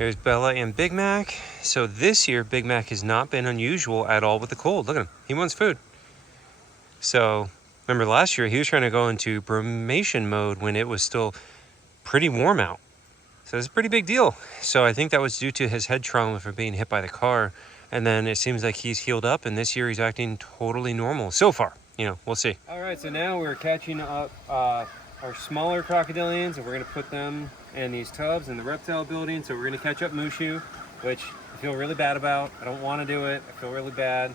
Here's Bella and Big Mac. So this year, Big Mac has not been unusual at all with the cold. Look at him. He wants food. So remember last year, he was trying to go into brumation mode when it was still pretty warm out. So it's a pretty big deal. So I think that was due to his head trauma from being hit by the car. And then it seems like he's healed up, and this year he's acting totally normal so far. You know, we'll see. All right, so now we're catching up our smaller crocodilians, and we're gonna put them in these tubs in the reptile building. So we're gonna catch up Mushu, which I feel really bad about. I don't wanna do it, I feel really bad.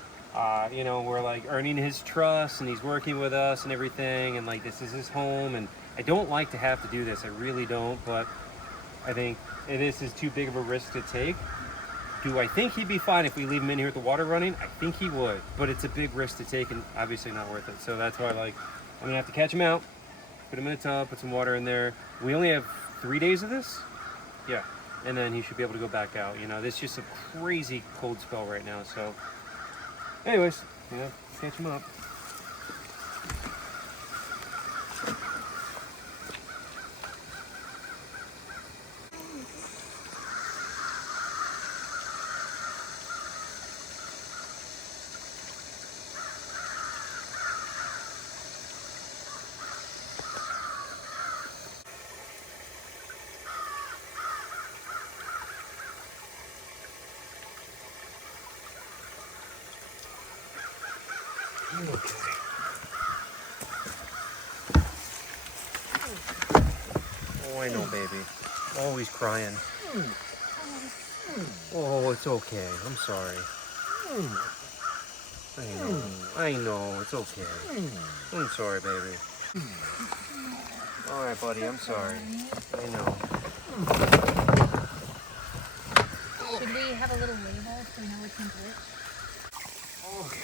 You know, we're like earning his trust, and he's working with us and everything, and like this is his home, and I don't like to have to do this, I really don't, but I think this is too big of a risk to take. Do I think he'd be fine if we leave him in here with the water running? I think he would, but it's a big risk to take and obviously not worth it. So that's why I'm gonna have to catch him out, put him in a tub, put some water in there. We only have 3 days of this? Yeah, and then he should be able to go back out. You know, this is just a crazy cold spell right now, so. Anyways, yeah, catch him up. Okay. Oh, I know, baby. Always crying. Oh, it's okay. I'm sorry. I know. It's okay. I'm sorry, baby. All right, buddy. I'm sorry. I know. Should we have a little label so we know which one's which? Okay.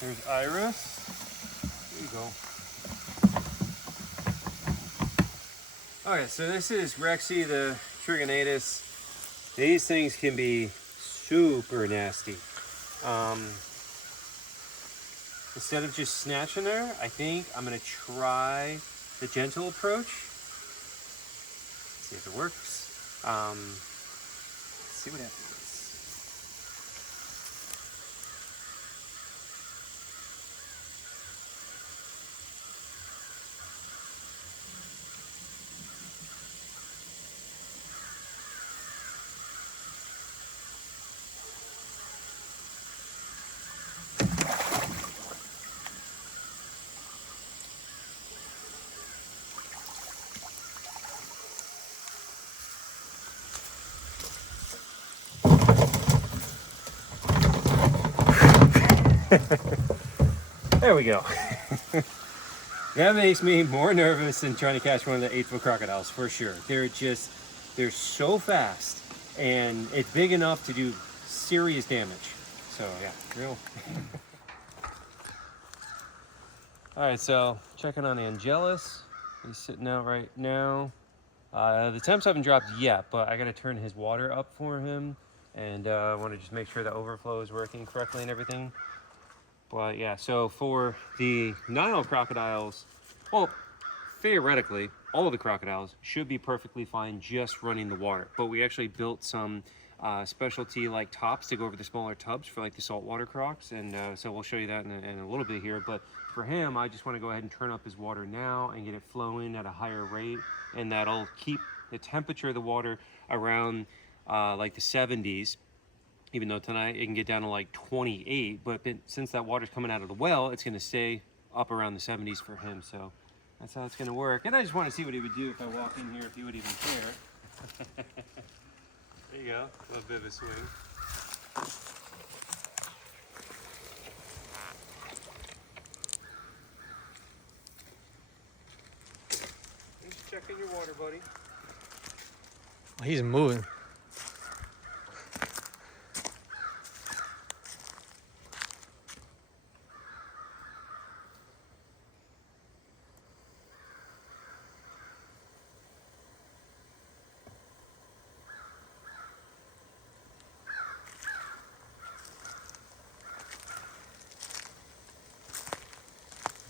There's Iris. There you go. Okay, so this is Rexy the Trigonatus. These things can be super nasty. Instead of just snatching her, I think I'm gonna try the gentle approach. See if it works. Let's see what happens. There we go. That makes me more nervous than trying to catch one of the 8-foot crocodiles, for sure. They're so fast, and it's big enough to do serious damage. So yeah, real. All right, so checking on Angelus. He's sitting out right now. The temps haven't dropped yet, but I gotta turn his water up for him, and I want to just make sure the overflow is working correctly and everything. But yeah, so for the Nile crocodiles, well, theoretically, all of the crocodiles should be perfectly fine just running the water. But we actually built some specialty like tops to go over the smaller tubs for like the saltwater crocs. And so we'll show you that in a little bit here. But for him, I just want to go ahead and turn up his water now and get it flowing at a higher rate. And that'll keep the temperature of the water around like the 70s. Even though tonight it can get down to like 28, but since that water's coming out of the well, it's gonna stay up around the 70s for him. So that's how it's gonna work. And I just want to see what he would do if I walk in here, if he would even care. There you go, a little bit of a swing. Just checking your water, buddy. He's moving.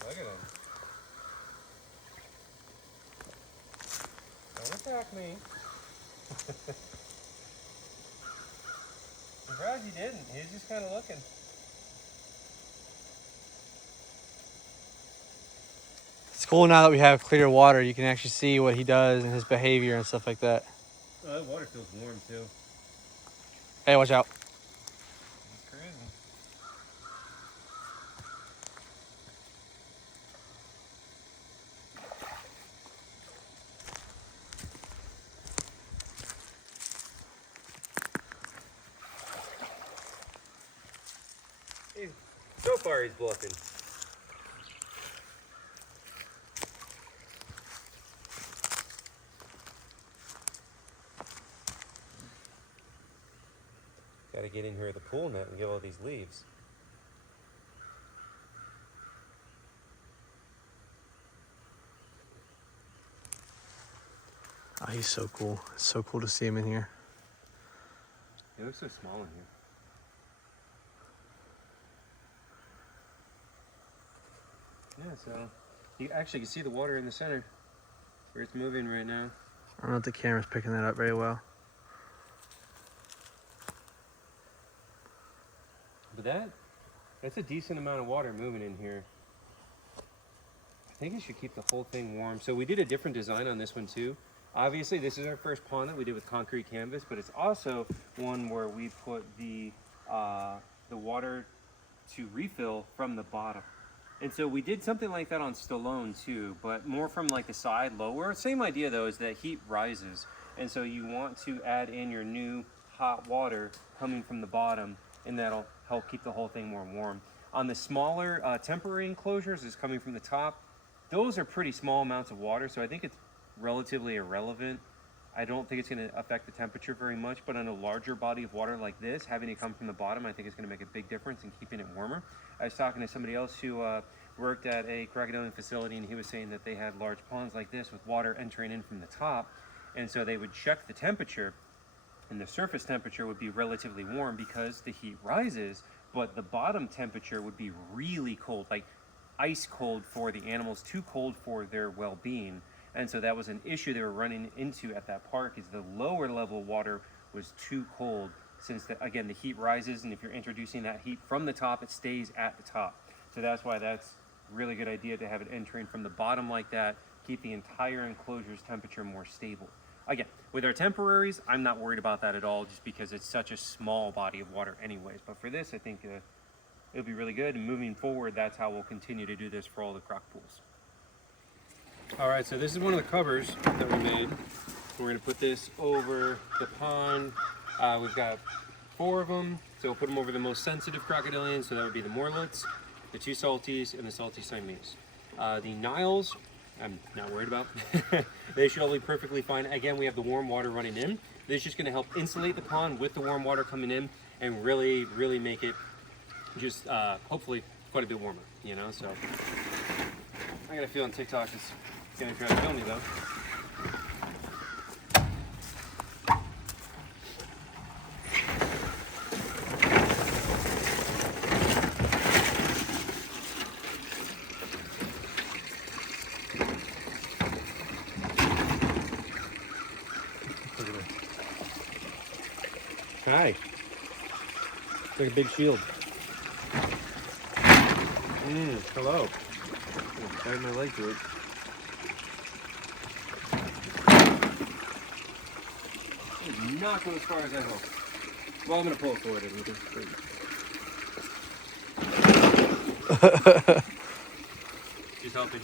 Look at him. Don't attack me. Surprised he didn't. He was just kind of looking. It's cool now that we have clear water. You can actually see what he does and his behavior and stuff like that. Oh, that water feels warm too. Hey, watch out. It's crazy. So far he's bluffing. Got to get in here at the pool net and get all these leaves. Oh, he's so cool. It's so cool to see him in here. He looks so small in here. Yeah, so you actually can see the water in the center where it's moving right now. I don't know if the camera's picking that up very well. But that's a decent amount of water moving in here. I think it should keep the whole thing warm. So we did a different design on this one too. Obviously, this is our first pond that we did with concrete canvas, but it's also one where we put the water to refill from the bottom. And so we did something like that on Stallone too, but more from like the side lower. Same idea though, is that heat rises. And so you want to add in your new hot water coming from the bottom, and that'll help keep the whole thing more warm. On the smaller temporary enclosures is coming from the top. Those are pretty small amounts of water, so I think it's relatively irrelevant. I don't think it's going to affect the temperature very much, but on a larger body of water like this, having it come from the bottom, I think it's going to make a big difference in keeping it warmer. I was talking to somebody else who worked at a crocodilian facility, and he was saying that they had large ponds like this with water entering in from the top, and so they would check the temperature, and the surface temperature would be relatively warm because the heat rises, but the bottom temperature would be really cold, like ice cold for the animals, too cold for their well-being. And so that was an issue they were running into at that park, is the lower level water was too cold, since again the heat rises, and if you're introducing that heat from the top, it stays at the top. So that's why that's a really good idea to have it entering from the bottom like that, keep the entire enclosure's temperature more stable. Again, with our temporaries, I'm not worried about that at all, just because it's such a small body of water anyways. But for this, I think it'll be really good, and moving forward, that's how we'll continue to do this for all the croc pools. All right, so this is one of the covers that we made. We're gonna put this over the pond. We've got 4 of them, so we'll put them over the most sensitive crocodilians, so that would be the Morlets, the 2 Salties, and the Salty Siamese. The Niles, I'm not worried about. They should all be perfectly fine. Again, we have the warm water running in. This is just gonna help insulate the pond with the warm water coming in, and really, really make it just hopefully quite a bit warmer, you know? So I got a feeling TikTok is gonna try to kill me though. Hi. It's like a big shield. Hello. I'm gonna tie my leg to it. It did not go as far as I hoped. Well, I'm gonna pull it forward and we can She's helping.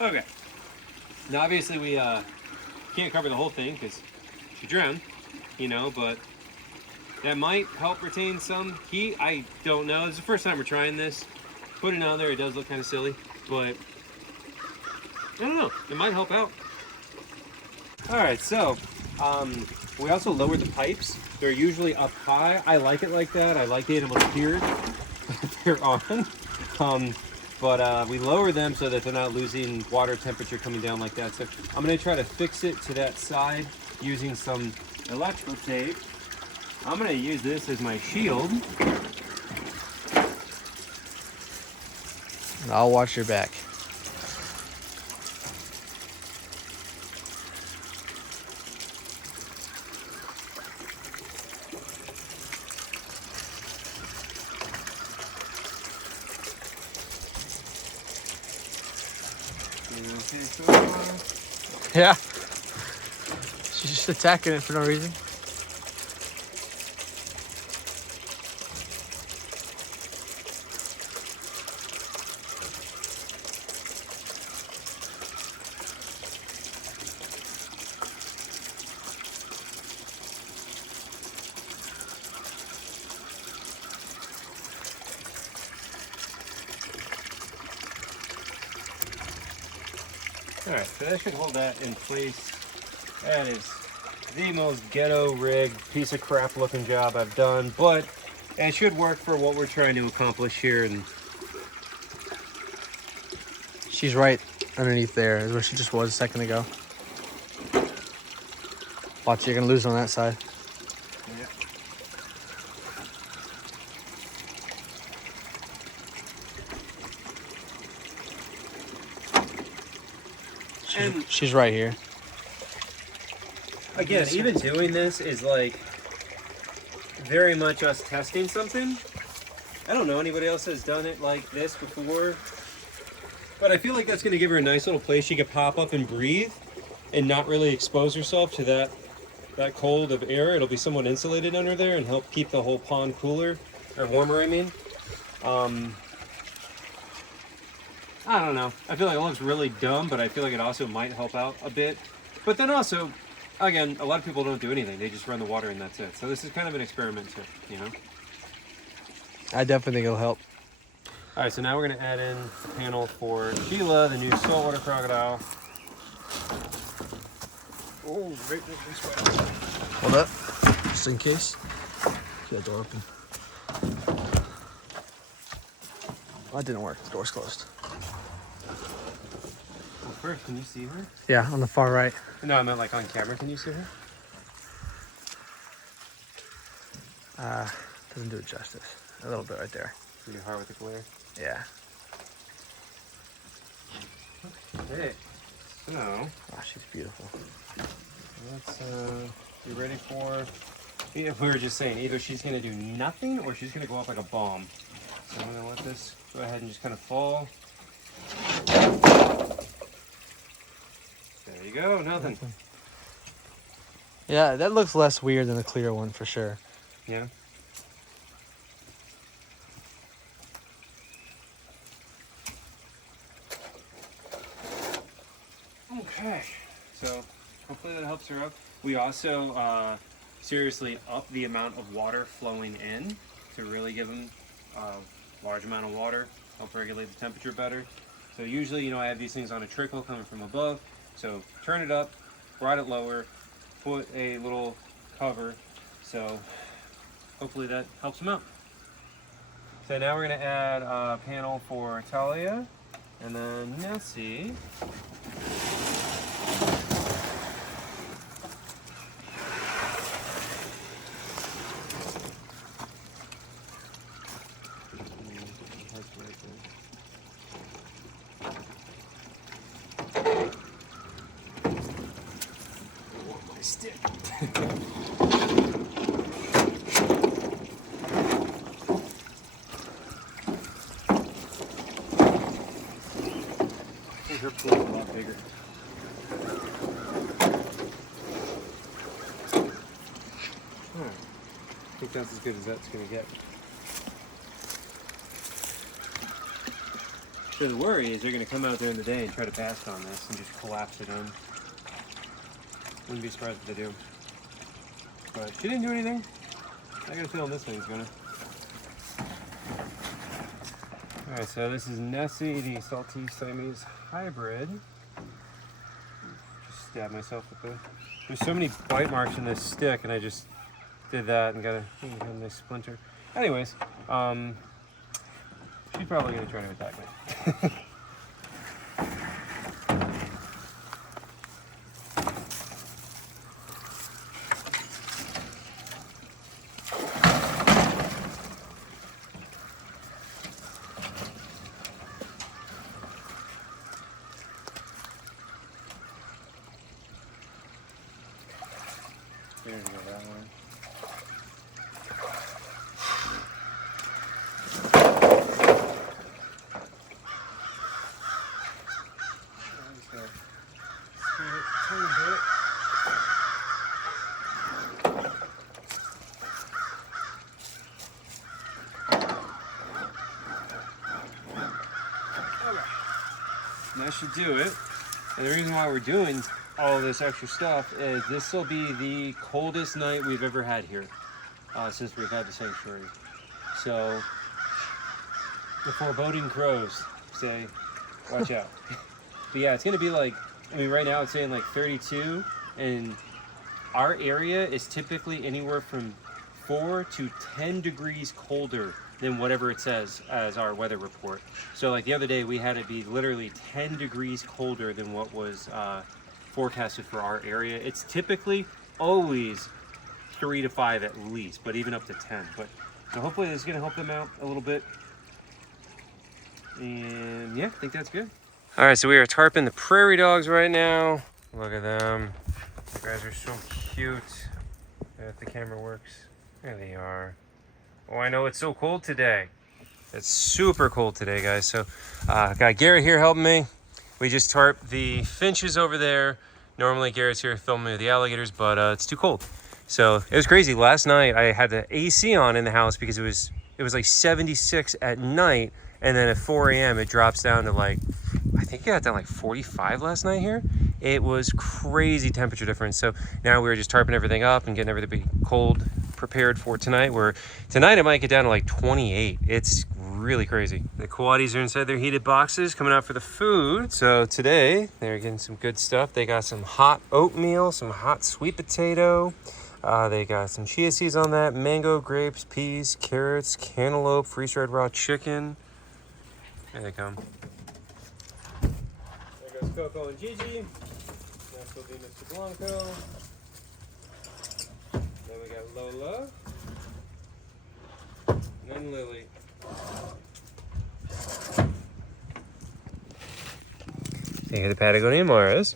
Okay. Now, obviously, we can't cover the whole thing because she drowned, you know, but that might help retain some heat. I don't know. This is the first time we're trying this. Putting it on there, it does look kind of silly, but I don't know. It might help out. All right, so we also lowered the pipes. They're usually up high. I like it like that. I like the animals here that they're on. But we lower them so that they're not losing water temperature coming down like that. So I'm gonna try to fix it to that side using some electrical tape. I'm gonna use this as my shield. I'll watch your back. Yeah. She's just attacking it for no reason. Alright, so that should hold that in place. That is the most ghetto rigged piece of crap looking job I've done, but it should work for what we're trying to accomplish here. And She's right underneath there, is where she just was a second ago. Watch, you're gonna lose on that side. yeah. She's right here. Again, even doing this is like very much us testing something. I don't know anybody else has done it like this before, but I feel like that's going to give her a nice little place she could pop up and breathe and not really expose herself to that cold of air. It'll be somewhat insulated under there and help keep the whole pond cooler, or warmer, I mean. I don't know. I feel like it looks really dumb, but I feel like it also might help out a bit. But then also, again, a lot of people don't do anything. They just run the water and that's it. So this is kind of an experiment too, you know? I definitely think it'll help. All right, so now we're gonna add in the panel for Sheila, the new saltwater crocodile. Oh, right this way. Hold up, just in case. Get the door open. Oh, that didn't work. The door's closed. Well, first, can you see her? Yeah, on the far right. No, I meant like on camera. Can you see her? Doesn't do it justice. A little bit right there. Pretty hard with the glare. Yeah. Okay, so Oh, she's beautiful. let's be ready for. Yeah, we were just saying either she's gonna do nothing or she's gonna go up like a bomb. So I'm gonna let this go ahead and just kind of fall. There you go, nothing. Yeah, that looks less weird than the clear one for sure. Yeah. Okay, so hopefully that helps her out. We also seriously up the amount of water flowing in to really give them a large amount of water, help regulate the temperature better. So usually, you know, I have these things on a trickle coming from above. So turn it up, brought it lower, put a little cover. So hopefully that helps them out. So now we're gonna add a panel for Talia and then Nessie. Stick. I think her pool's a lot bigger. Alright. I think that's as good as that's going to get. So the worry is they're going to come out during the day and try to bask on this and just collapse it in. Wouldn't be surprised if they do. But she didn't do anything. I got a feeling this thing's gonna. Alright, so this is Nessie, the salty Siamese hybrid. Just stabbed myself with the. There's so many bite marks in this stick, and I just did that and got a nice splinter. Anyways, she's probably gonna try to attack me. And that should do it. And the reason why we're doing all this extra stuff is this will be the coldest night we've ever had here since we've had the sanctuary. So the foreboding crows say, watch out. But yeah, it's gonna be like, I mean, right now it's saying like 32, and our area is typically anywhere from 4 to 10 degrees colder than whatever it says as our weather report. So like the other day we had it be literally 10 degrees colder than what was forecasted for our area. It's typically always 3 to 5 at least, but even up to 10. But so hopefully this is gonna help them out a little bit. And yeah, I think that's good. All right, so we are tarping the prairie dogs right now. Look at them. You guys are so cute. If the camera works. There they are. Oh, I know it's so cold today. It's super cold today, guys. So got Garrett here helping me. We just tarped the finches over there. Normally Garrett's here filming with the alligators, but it's too cold. So it was crazy. Last night I had the AC on in the house because it was like 76 at night, and then at 4 a.m. it drops down to like, I think it got down like 45 last night here. It was crazy temperature difference. So now we were just tarping everything up and getting everything cold prepared for tonight, where tonight it might get down to like 28. It's really crazy. The koalas are inside their heated boxes coming out for the food. So today they're getting some good stuff. They got some hot oatmeal, some hot sweet potato. They got some chia seeds on that, mango, grapes, peas, carrots, cantaloupe, freeze-dried raw chicken. There they come. There goes Coco and Gigi. Next will be Mr. Blanco. Then we got Lola. And then Lily. So here are the Patagonia Maras.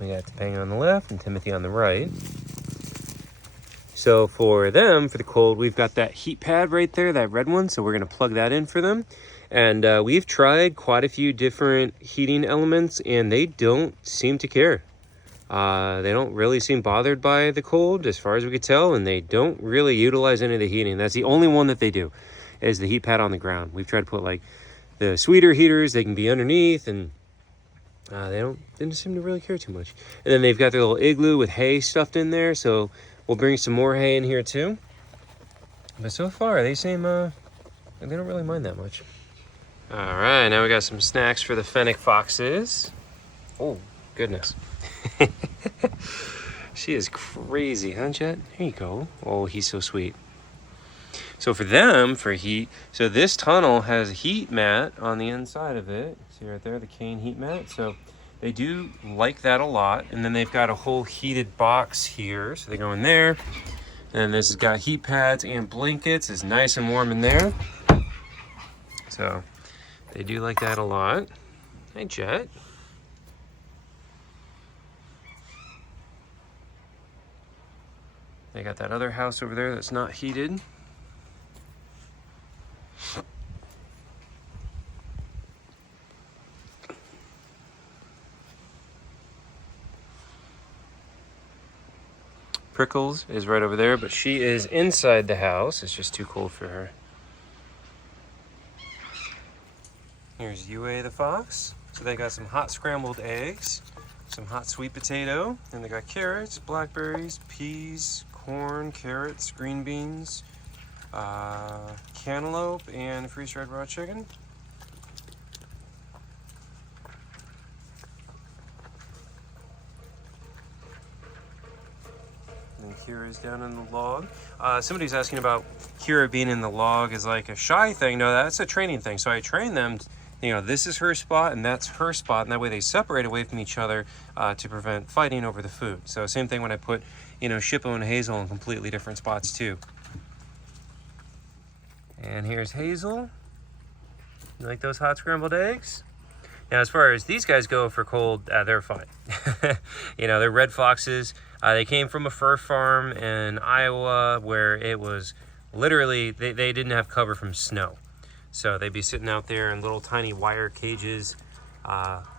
We got Topanga on the left and Timothy on the right. So for them, for the cold, we've got that heat pad right there, that red one. So we're going to plug that in for them. And we've tried quite a few different heating elements, and they don't seem to care. They don't really seem bothered by the cold, as far as we could tell, and they don't really utilize any of the heating. That's the only one that they do, is the heat pad on the ground. We've tried to put like the sweeter heaters, they can be underneath, and they don't seem to really care too much. And then they've got their little igloo with hay stuffed in there, so we'll bring some more hay in here too. But so far, they seem, they don't really mind that much. All right, now we got some snacks for the fennec foxes. Oh, goodness. She is crazy, huh, Jet? Here you go. Oh, he's so sweet. So for them, for heat, so this tunnel has a heat mat on the inside of it. See right there, the cane heat mat. So they do like that a lot. And then they've got a whole heated box here. So they go in there. And this has got heat pads and blankets. It's nice and warm in there. So they do like that a lot. Hey, Jet. They got that other house over there that's not heated. Prickles is right over there, but she is inside the house. It's just too cold for her. Here's Yue the fox. So they got some hot scrambled eggs, some hot sweet potato, and they got carrots, blackberries, peas, corn, carrots, green beans, cantaloupe, and freeze-dried raw chicken. And Kira's down in the log. Somebody's asking about Kira being in the log is like a shy thing. No, that's a training thing. So I train them, you know, this is her spot and that's her spot, and that way they separate away from each other to prevent fighting over the food. So same thing when I put, you know, Shippo and Hazel in completely different spots too. And here's Hazel. You like those hot scrambled eggs? Now, as far as these guys go for cold, they're fine. You know, they're red foxes. They came from a fur farm in Iowa where it was literally, they didn't have cover from snow. So they'd be sitting out there in little tiny wire cages,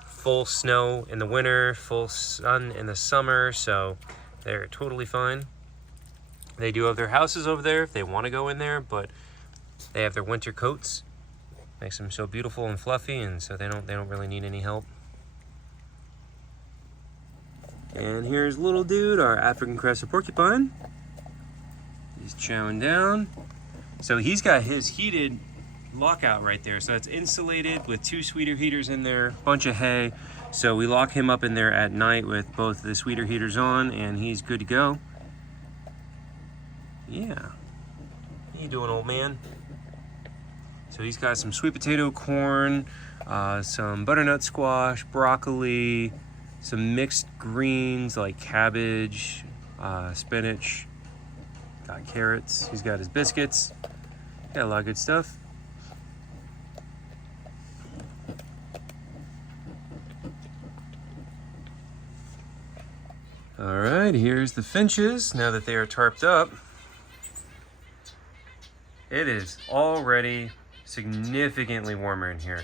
full snow in the winter, full sun in the summer. So they're totally fine. They do have their houses over there if they want to go in there, but they have their winter coats Makes them so beautiful and fluffy, and so they don't really need any help. And here's little dude, our African crested porcupine. He's chowing down. So he's got his heated lockout right there. So it's insulated with 2 sweeter heaters in there, bunch of hay. So we lock him up in there at night with both the sweeter heaters on, and he's good to go. Yeah. How you doing, old man? So he's got some sweet potato, corn, some butternut squash, broccoli, some mixed greens like cabbage, spinach, got carrots. He's got his biscuits. Got a lot of good stuff. All right, here's the finches now that they are tarped up. It is already significantly warmer in here.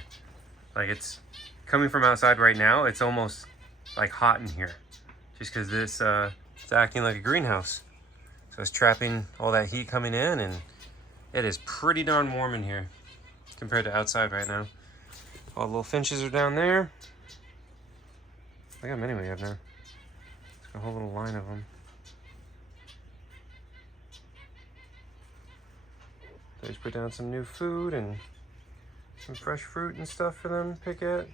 Like, it's coming from outside right now, it's almost like hot in here, just because this it's acting like a greenhouse. So it's trapping all that heat coming in, and it is pretty darn warm in here compared to outside right now. All the little finches are down there. Look how many we have now. It's got a whole little line of them. So just put down some new food and some fresh fruit and stuff for them to pick at.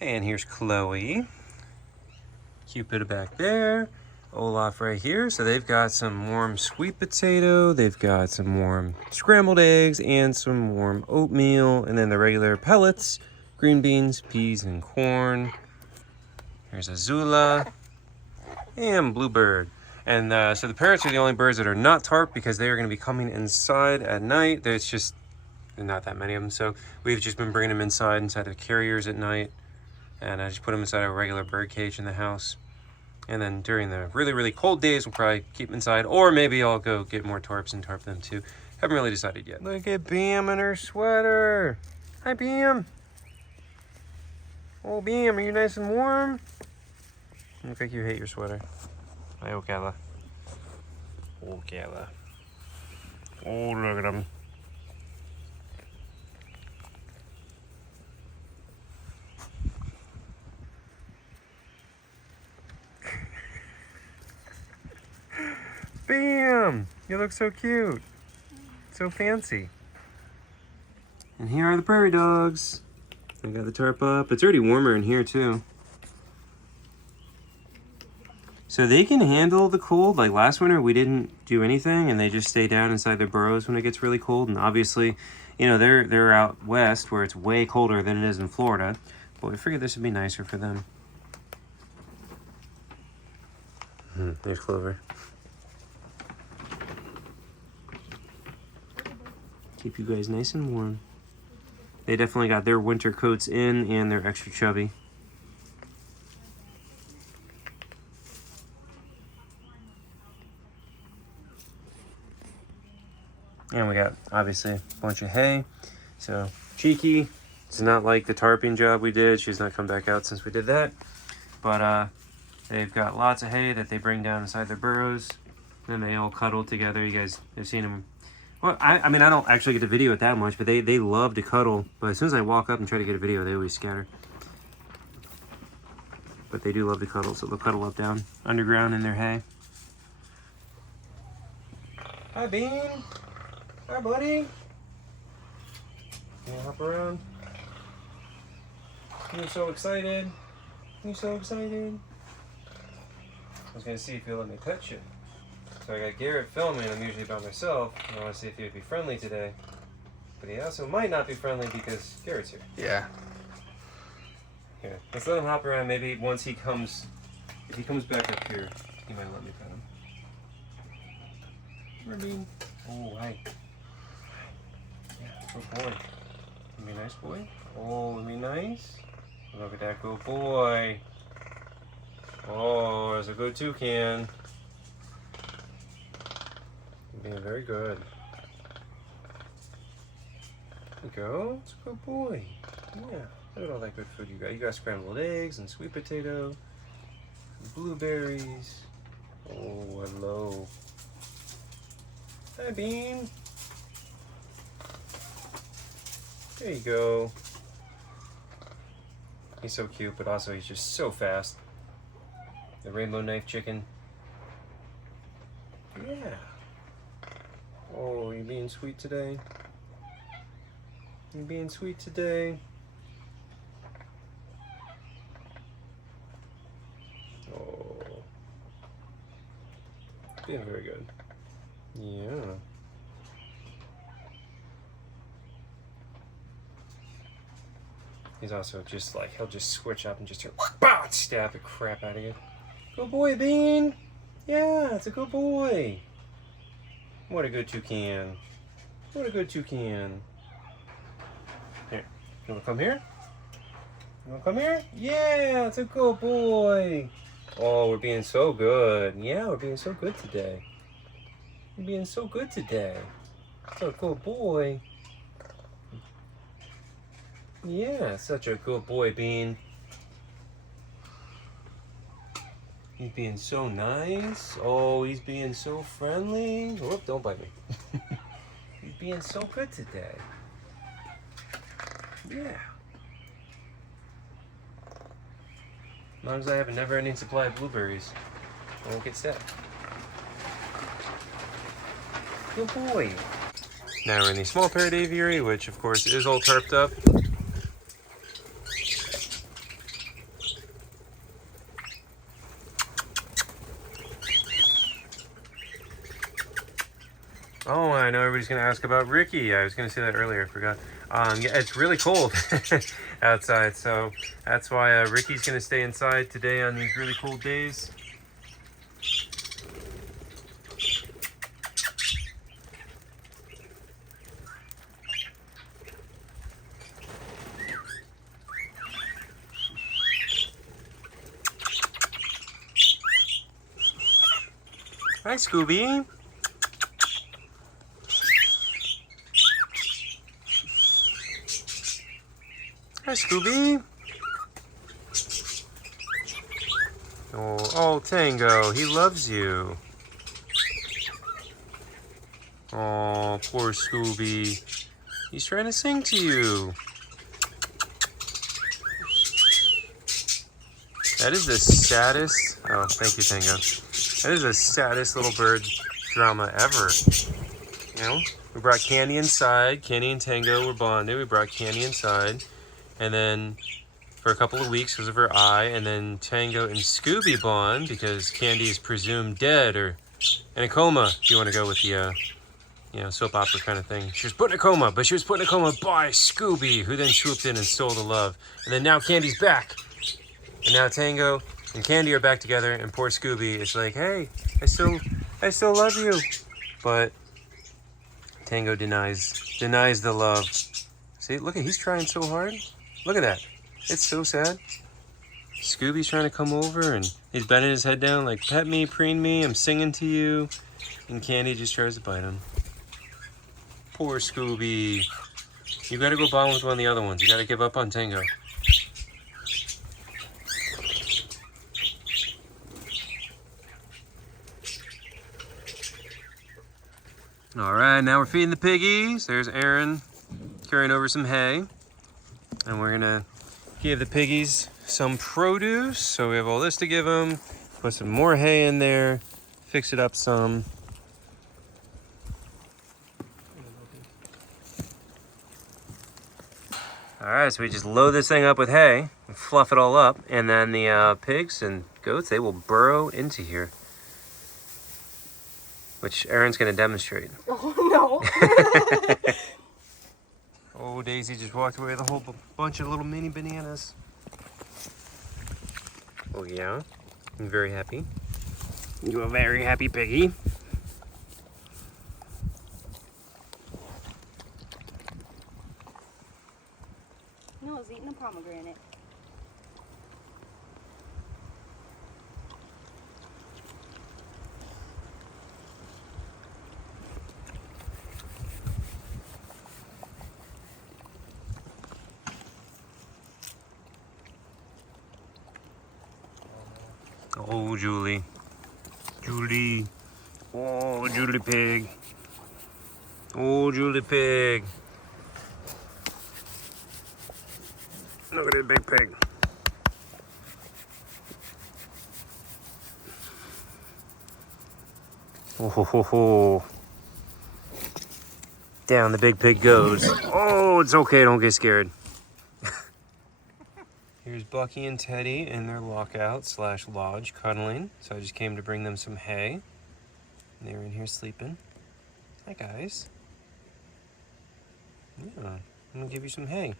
And here's Chloe. Cupid back there. Olaf right here. So they've got some warm sweet potato. They've got some warm scrambled eggs and some warm oatmeal. And then the regular pellets, green beans, peas, and corn. Here's Azula and Bluebird. And so the parrots are the only birds that are not tarped because they are going to be coming inside at night. There's just not that many of them. So we've just been bringing them inside of carriers at night. And I just put them inside a regular bird cage in the house. And then during the really, really cold days, we'll probably keep them inside. Or maybe I'll go get more tarps and tarp them too. Haven't really decided yet. Look at Bam in her sweater. Hi, Bam. Oh, Bam, are you nice and warm? You look like you hate your sweater. Hi, Ocala. Ocala. Oh, look at him. Bam! You look so cute. So fancy. And here are the prairie dogs. I got the tarp up. It's already warmer in here too. So they can handle the cold. Like last winter, we didn't do anything and they just stay down inside their burrows when it gets really cold. And obviously, you know, they're out west where it's way colder than it is in Florida. But we figured this would be nicer for them. There's Clover. Keep you guys nice and warm. They definitely got their winter coats in and they're extra chubby. And we got obviously a bunch of hay. So Cheeky, it's not like the tarping job we did. She's not come back out since we did that. But they've got lots of hay that they bring down inside their burrows. Then they all cuddle together. You guys have seen them. Well, I mean, I don't actually get to video it that much, but they love to cuddle. But as soon as I walk up and try to get a video, they always scatter. But they do love to cuddle, so they'll cuddle up down underground in their hay. Hi, Bean. Hi, buddy. Can you hop around? You're so excited. You're so excited. I was going to see if you'll let me touch you. So I got Garrett filming. I'm usually by myself. I want to see if he would be friendly today. But he also might not be friendly because Garrett's here. Yeah. Here, let's let him hop around. Maybe once he comes, if he comes back up here, he might let me pet him. Bean. Oh, hi. Yeah, good boy. You be a nice boy? Oh, you be nice? Look at that good boy. Oh, there's a good toucan. You're being very good. There you go. It's a good boy. Yeah. Look at all that good food you got. You got scrambled eggs and sweet potato, and blueberries. Oh, hello. Hi, Bean. There you go. He's so cute, but also he's just so fast. The rainbow knife chicken. Yeah. Oh, you being sweet today? You being sweet today? Oh. Being very good. Yeah. He's also just like, he'll just switch up and just stab the crap out of you. Good boy, Bean. Yeah, it's a good boy. What a good toucan. What a good toucan. Here, you wanna come here? You wanna come here? Yeah, it's a good boy. Oh, we're being so good. Yeah, we're being so good today. We're being so good today. So a good boy. Yeah, such a good boy, Bean. He's being so nice. Oh, he's being so friendly. Whoop, don't bite me. He's being so good today. Yeah. As long as I have a never-ending supply of blueberries, I won't get stabbed. Good boy. Now we're in the small parrot aviary, which of course is all tarped up. Oh, I know everybody's going to ask about Ricky. I was going to say that earlier, I forgot. Yeah, it's really cold outside, so that's why Ricky's going to stay inside today on these really cold days. Hi, Scooby. Hi, Scooby. Oh, Tango, he loves you. Oh, poor Scooby. He's trying to sing to you. That is the saddest. Oh, thank you, Tango. That is the saddest little bird drama ever. You know, we brought Candy inside. Candy and Tango were bonded. We brought Candy inside. And then for a couple of weeks because of her eye, and then Tango and Scooby bond because Candy is presumed dead or in a coma, if you want to go with the soap opera kind of thing. She was put in a coma, but she was put in a coma by Scooby, who then swooped in and stole the love. And then now Candy's back. And now Tango and Candy are back together, and poor Scooby is like, hey, I still love you. But Tango denies the love. See, look at, he's trying so hard. Look at that. It's so sad. Scooby's trying to come over and he's bending his head down like, pet me, preen me, I'm singing to you. And Candy just tries to bite him. Poor Scooby. You gotta go bond with one of the other ones. You gotta give up on Tango. All right, now we're feeding the piggies. There's Aaron carrying over some hay. And we're gonna give the piggies some produce. So we have all this to give them. Put some more hay in there. Fix it up some. All right, so we just load this thing up with hay, and fluff it all up, and then the pigs and goats, they will burrow into here. Which Aaron's gonna demonstrate. Oh, no. Oh, Daisy just walked away with a whole bunch of little mini bananas. Oh yeah, I'm very happy. You're a very happy piggy. No, I was eating a pomegranate. Oh, Julie. Julie. Oh, Julie pig. Oh, Julie pig. Look at that big pig. Oh, ho, ho, ho. Down the big pig goes. Oh, it's okay. Don't get scared. Here's Bucky and Teddy in their lockout/lodge cuddling. So I just came to bring them some hay. They're in here sleeping. Hi, guys. Yeah, I'm gonna give you some hay.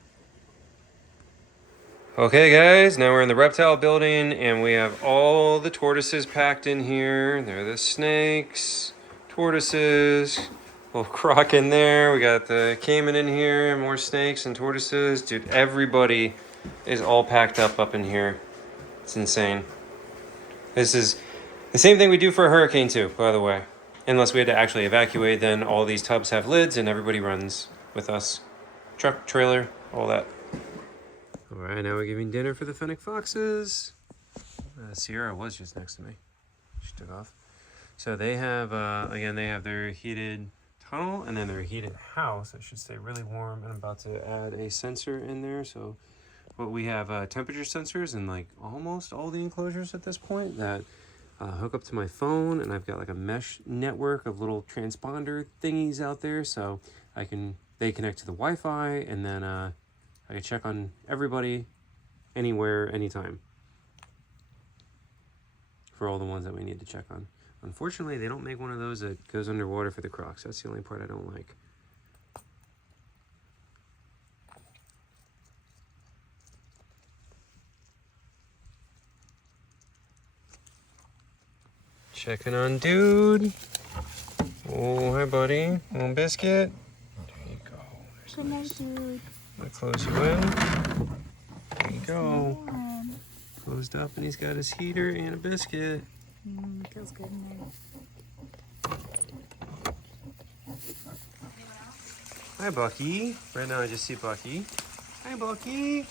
Okay, guys, now we're in the reptile building and we have all the tortoises packed in here. They're the snakes, tortoises, little croc in there. We got the caiman in here and more snakes and tortoises. Dude, everybody is all packed up in here. It's insane. This is the same thing we do for a hurricane too, by the way. Unless we had to actually evacuate, then all these tubs have lids and everybody runs with us. Truck, trailer, all that. All right, now we're giving dinner for the fennec foxes. Sierra was just next to me. She took off. So they have, again, they have their heated tunnel and then their heated house. It should stay really warm. And I'm about to add a sensor in there. So what we have temperature sensors in like almost all the enclosures at this point that hook up to my phone. And I've got like a mesh network of little transponder thingies out there. So they connect to the Wi-Fi and then I can check on everybody, anywhere, anytime. For all the ones that we need to check on. Unfortunately, they don't make one of those that goes underwater for the crocs. That's the only part I don't like. Checking on Dude. Oh, hi, buddy. Little biscuit. There you go. Good night, Dude. I'm gonna close you in. There you go. Closed up, and he's got his heater and a biscuit. Feels good in there. Hi, Bucky. Right now I just see Bucky. Hi, Bucky.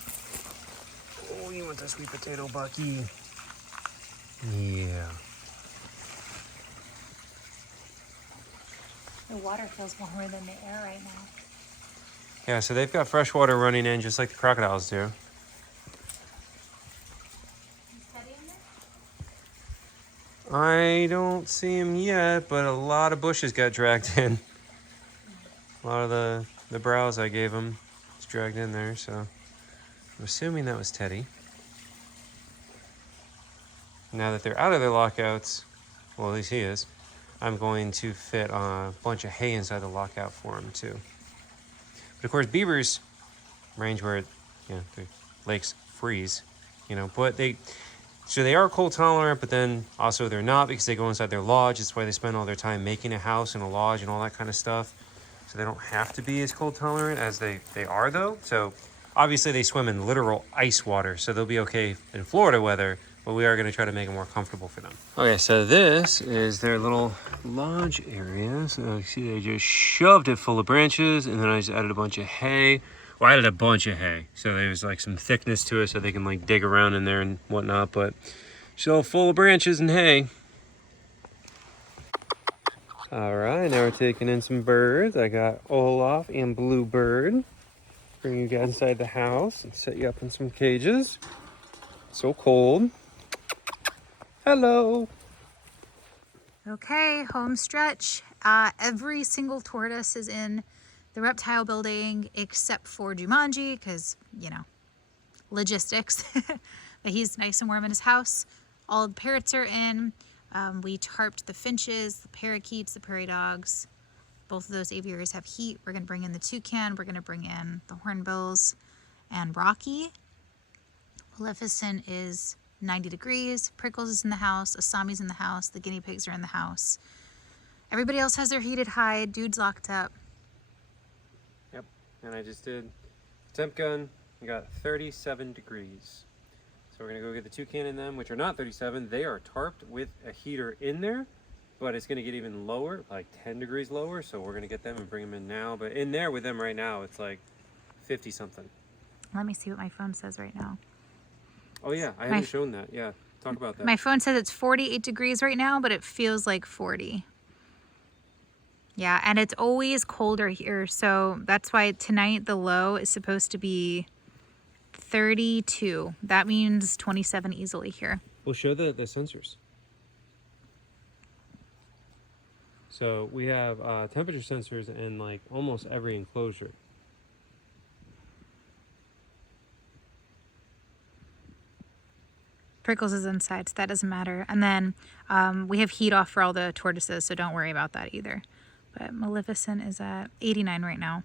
Oh, you want the sweet potato, Bucky? Yeah. The water feels warmer than the air right now. Yeah, so they've got fresh water running in just like the crocodiles do. Is Teddy in there? I don't see him yet, but a lot of bushes got dragged in. A lot of the browse I gave him is dragged in there, so I'm assuming that was Teddy. Now that they're out of their lockouts, well, at least he is, I'm going to fit a bunch of hay inside the lockout for him too. But of course, beavers range where the lakes freeze, but so they are cold tolerant, but then also they're not because they go inside their lodge. That's why they spend all their time making a house and a lodge and all that kind of stuff. So they don't have to be as cold tolerant as they are though. So obviously they swim in literal ice water, so they'll be okay in Florida weather, but we are going to try to make it more comfortable for them. Okay, so this is their little lodge area. So you see they just shoved it full of branches, and then I just added a bunch of hay. Well, I added a bunch of hay, so there's like some thickness to it so they can like dig around in there and whatnot, but it's all full of branches and hay. All right, now we're taking in some birds. I got Olaf and Bluebird. Bring you guys inside the house and set you up in some cages. So cold. Hello. Okay, home stretch. Every single tortoise is in the reptile building except for Jumanji because, logistics. But he's nice and warm in his house. All the parrots are in. We tarped the finches, the parakeets, the prairie dogs. Both of those aviaries have heat. We're going to bring in the toucan. We're going to bring in the hornbills and Rocky. Maleficent is 90 degrees. Prickles is in the house. Asami's in the house. The guinea pigs are in the house. Everybody else has their heated hide. Dude's locked up. Yep, and I just did temp gun. We got 37 degrees. So we're gonna go get the toucan in them, which are not 37. They are tarped with a heater in there, but it's gonna get even lower, like 10 degrees lower. So we're gonna get them and bring them in now. But in there with them right now, it's like 50 something. Let me see what my phone says right now. Oh yeah, I haven't shown that. Yeah, Talk about that. My phone says it's 48 degrees right now, but it feels like 40. Yeah, and it's always colder here, so that's why tonight the low is supposed to be 32. That means 27 easily here. We'll show the sensors. So we have temperature sensors in like almost every enclosure. Prickles is inside, so that doesn't matter. And then we have heat off for all the tortoises, so don't worry about that either. But Maleficent is at 89 right now.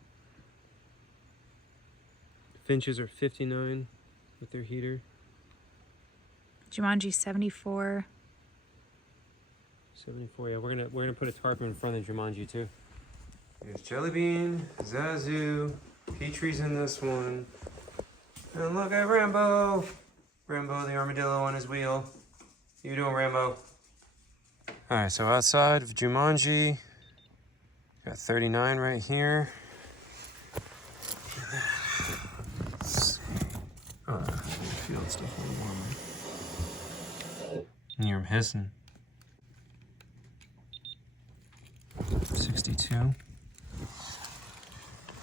Finches are 59 with their heater. Jumanji 74. 74. Yeah, we're gonna put a tarp in front of Jumanji too. There's Jellybean, Zazu, Petrie's in this one, and look at Rambo. Rambo the armadillo on his wheel. How you doing, Rambo? All right, so outside of Jumanji, got 39 right here. Oh, the field's definitely warmer. You hear him hissing. 62.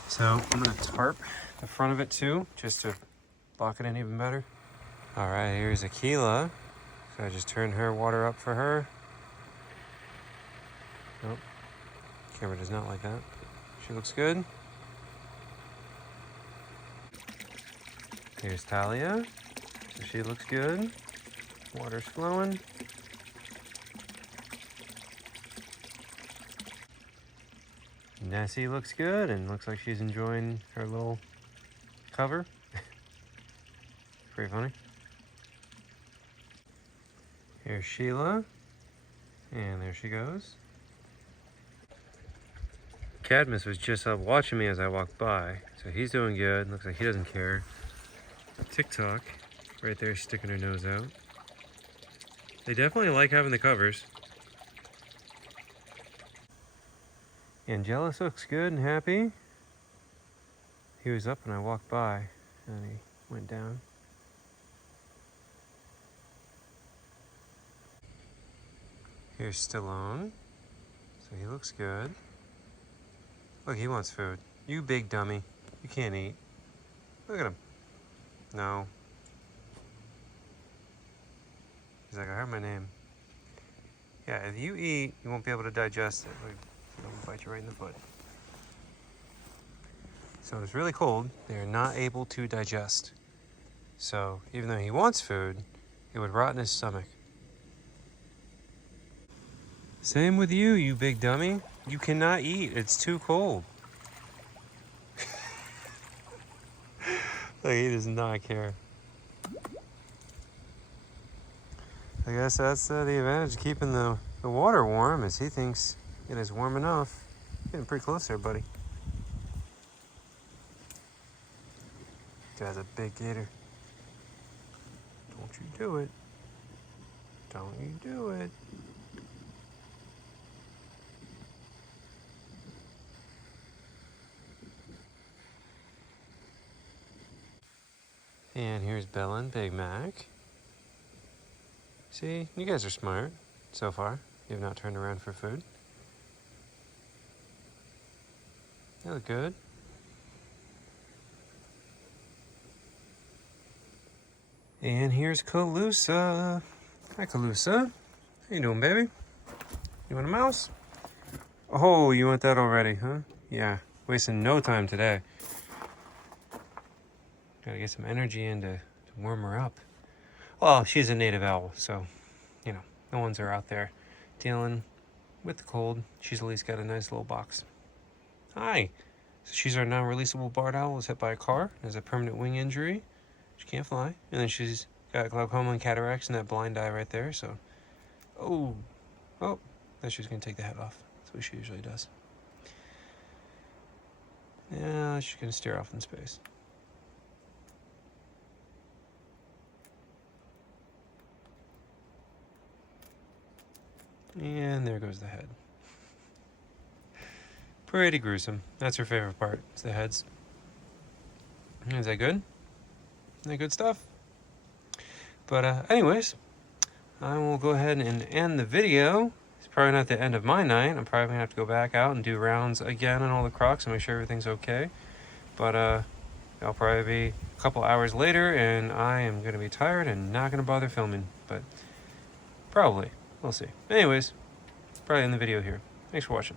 So I'm gonna tarp the front of it too, just to lock it in even better. All right, here's Aquila. So I just turned her water up for her. Nope, camera does not like that. She looks good. Here's Talia. So she looks good. Water's flowing. Nessie looks good and looks like she's enjoying her little cover. Pretty funny. Here's Sheila. And there she goes. Cadmus was just up watching me as I walked by. So he's doing good. Looks like he doesn't care. TikTok right there sticking her nose out. They definitely like having the covers. Angelus looks good and happy. He was up when I walked by and he went down. Here's Stallone. So he looks good. Look, he wants food. You big dummy. You can't eat. Look at him. No. He's like, I heard my name. Yeah, if you eat, you won't be able to digest it. Like, it'll bite you right in the foot. So it's really cold. They're not able to digest. So even though he wants food, it would rot in his stomach. Same with you, you big dummy. You cannot eat. It's too cold. Like, he does not care. I guess that's the advantage of keeping the water warm, is he thinks it is warm enough. Getting pretty close there, buddy. Guy's a big gator. Don't you do it. Don't you do it. And here's Bella and Big Mac. See, you guys are smart so far. You have not turned around for food. They look good. And here's Calusa. Hi, Calusa. How you doing, baby? You want a mouse? Oh, you want that already, huh? Yeah, wasting no time today. Gotta get some energy in to warm her up. Well, she's a native owl, so, you know, the ones are out there dealing with the cold. She's at least got a nice little box. Hi. So she's our non-releasable barred owl. Was hit by a car. Has a permanent wing injury. She can't fly. And then she's got glaucoma and cataracts and that blind eye right there. So, oh, thought she was going to take the head off. That's what she usually does. Yeah, she's going to steer off in space. And there goes the head. Pretty gruesome. That's her favorite part, is the heads. Is that good? Is that good stuff? But anyways, I will go ahead and end the video. It's probably not the end of my night. I'm probably gonna have to go back out and do rounds again on all the crocs and make sure everything's okay. But I'll probably be a couple hours later and I am gonna be tired and not gonna bother filming. But probably, we'll see. Anyways, probably end the video here. Thanks for watching.